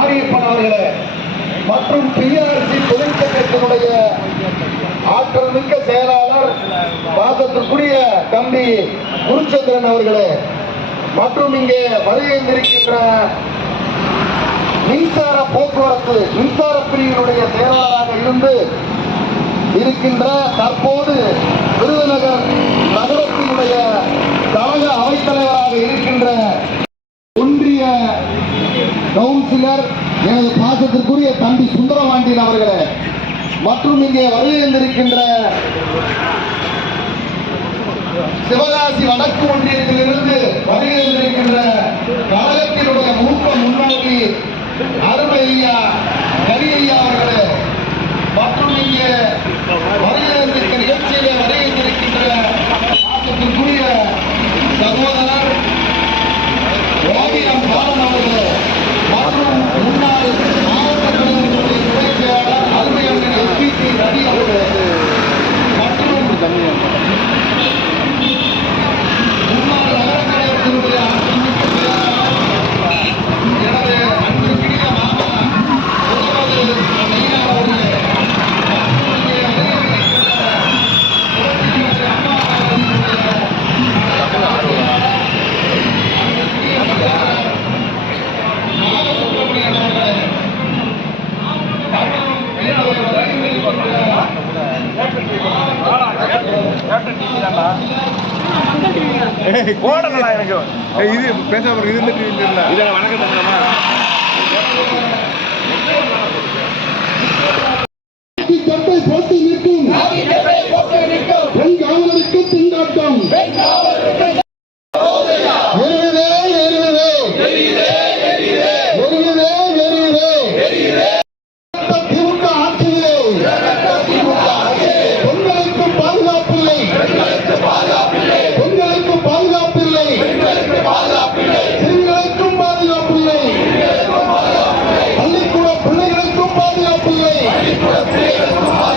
அன்பிற்குரிய அவர்களே மற்றும் பிஆர்சி தொழிற்சங்கத்தினுடைய ஆற்றல் மிக்க செயலாளர் பாசத்திற்குரிய தம்பி குருச்சந்திரன் அவர்களே மற்றும் இங்கே வருகின்றிருக்கின்ற மின்சார போக்குவரத்து மின்சார பிரிவினுடைய செயலாளராக இருந்து இருக்கின்ற தற்போது விருதுநகர் நகரத்தினுடைய எனது தம்பி சுந்தரபாண்டியன் அவர்களே மற்றும் இங்கே வருகின்றிருக்கின்ற சிவகாசி வடக்கு ஒன்றியத்திலிருந்து வருகின்றிருக்கின்ற கழகத்தினுடைய மூத்த முன்னோடி அருமையா கரி ஐயா அவர்களே மற்றும் இங்கே வருகின்ற நிகழ்ச்சியிலே வருகின்றிருக்கின்ற பாசத்திற்குரிய சகோதரர் ஓவியம் பாலன் அவர்களே மற்றும் முன்னாள் ஓடலாம் எனக்கு. இது பேசாம இது இந்த டிவி இல்ல Amém.